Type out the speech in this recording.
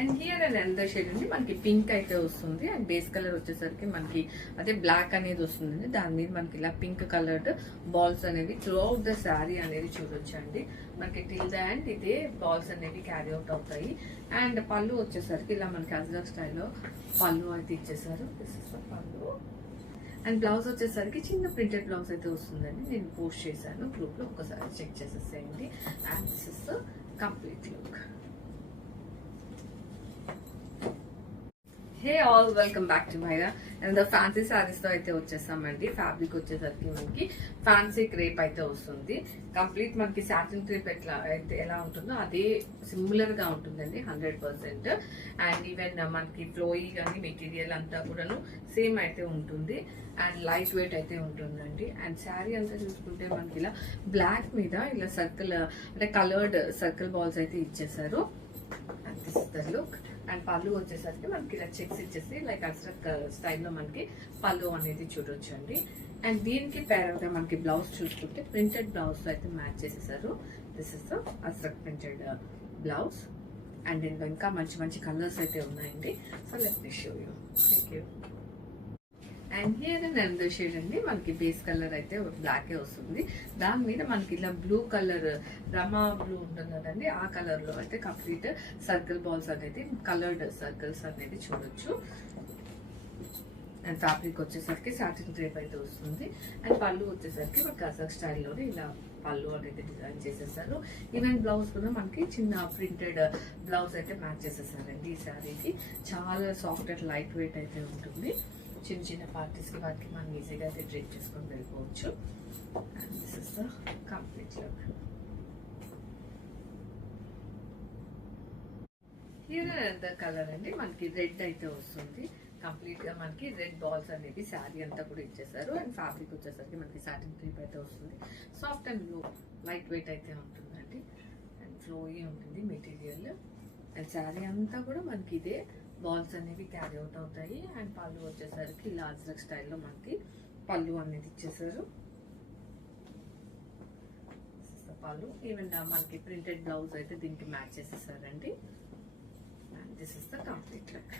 And here and under shade అండి మనకి pink అయితే వస్తుంది. అండ్ బేస్ కలర్ వచ్చేసరికి మనకి అదే బ్లాక్ అనేది వస్తుంది. దాని మీద మనకి ఇలా పింక్ కలర్డ్ బాల్స్ అనేవి త్రూ అవుట్ ద శారీ అనేది చూడొచ్చు అండి. మనకి టిల్ ద అండ్ ఇదే బాల్స్ అనేవి క్యారీ అవుట్ అవుతాయి. అండ్ పళ్ళు వచ్చేసరికి ఇలా మనకి అజ్రక్ స్టైల్లో పళ్ళు అయితే ఇచ్చేసారు. దిస్ ఇస్ ద పళ్ళు. అండ్ బ్లౌజ్ వచ్చేసరికి చిన్న ప్రింటెడ్ బ్లౌజ్ అయితే వస్తుందండి. నేను పోస్ట్ చేశాను గ్రూప్ లో, ఒకసారి చెక్ చేసేసేయండి. And this is the complete look. Hey all, welcome back to Myra. And fancy saris తో అయితే వచ్చేసామండి. ఫ్యాబ్రిక్ వచ్చేసరికి మనకి ఫ్యాన్సీ క్రేప్ అయితే వస్తుంది. కంప్లీట్ మనకి సాటిన్ క్రేప్ ఎట్లా అయితే ఎలా ఉంటుందో అదే సిమిలర్ గా ఉంటుందండి 100%. అండ్ ఈవెన్ మనకి ఫ్లోయి కానీ మెటీరియల్ అంతా కూడాను సేమ్ అయితే ఉంటుంది. అండ్ లైట్ వెయిట్ అయితే ఉంటుందండి. అండ్ శారీ అంతా చూసుకుంటే మనకి ఇలా బ్లాక్ మీద ఇలా సర్కిల్ అంటే కలర్డ్ సర్కిల్ బాల్స్ అయితే ఇచ్చేసారు. And this is the look. And పళ్ళు వచ్చేసరికి మనకి ఇలా చెక్స్ ఇచ్చేసి లైక్ అజ్రక్ స్టైల్లో మనకి పళ్ళు అనేది చూడొచ్చు అండి. అండ్ దీనికి పేరగా మనకి బ్లౌజ్ చూసుకుంటే ప్రింటెడ్ బ్లౌజ్ అయితే మ్యాచ్ చేసేసారు. This is the Ajrak printed blouse. And దీంట్లో ఇంకా మంచి మంచి కలర్స్ అయితే ఉన్నాయండి. So let me show you. Thank you. And here and under shade అండి మనకి బేస్ కలర్ అయితే బ్లాక్ వస్తుంది. దాని మీద మనకి ఇలా బ్లూ కలర్ రమా బ్లూ ఉంటుంది కదండి, ఆ కలర్ లో అయితే కంప్లీట్ సర్కిల్ బాల్స్ అనేది కలర్డ్ సర్కిల్స్ అనేది చూడొచ్చు. అండ్ ఫ్యాబ్రిక్ వచ్చేసరికి సాటిన్ క్రేప్ అయితే వస్తుంది. అండ్ పళ్ళు వచ్చేసరికి మనకి అజక్ స్టైల్లోనే ఇలా పళ్ళు అనేది డిజైన్ చేసేసారు. ఈవెన్ బ్లౌజ్ కూడా మనకి చిన్న ప్రింటెడ్ బ్లౌజ్ అయితే మ్యాచ్ చేసేసారండి. ఈ శారీకి చాలా సాఫ్ట్ అండ్ లైట్ వెయిట్ అయితే ఉంటుంది. చిన్న చిన్న పార్టీస్కి వాటికి మనం ఈజీగా అయితే డ్రేప్ చేసుకొని వెళ్ళిపోవచ్చు. And this is the complete look. Here under colour అండి మనకి రెడ్ అయితే వస్తుంది. కంప్లీట్ గా మనకి రెడ్ బాల్స్ అనేది శారీ అంతా కూడా ఇచ్చేసారు. అండ్ ఫ్యాబ్రిక్ వచ్చేసరికి మనకి సాటిన్ క్రేప్ అయితే వస్తుంది. సాఫ్ట్ అండ్ లైట్ వెయిట్ అయితే ఉంటుందండి. అండ్ ఫ్లోయీ ఉంటుంది మెటీరియల్. అండ్ శారీ అంతా కూడా మనకి ఇదే బాల్స్ అనేవి క్యారీ అవుట్ అవుతాయి. అండ్ పళ్ళు వచ్చేసరికి ఇలా అజ్రక్ స్టైల్లో మనకి పళ్ళు అనేది ఇచ్చేసారు. పళ్ళు ఈవెన్ మనకి ప్రింటెడ్ బ్లౌజ్ అయితే దీనికి మ్యాచ్ చేసేసారండి. And this is the complete look.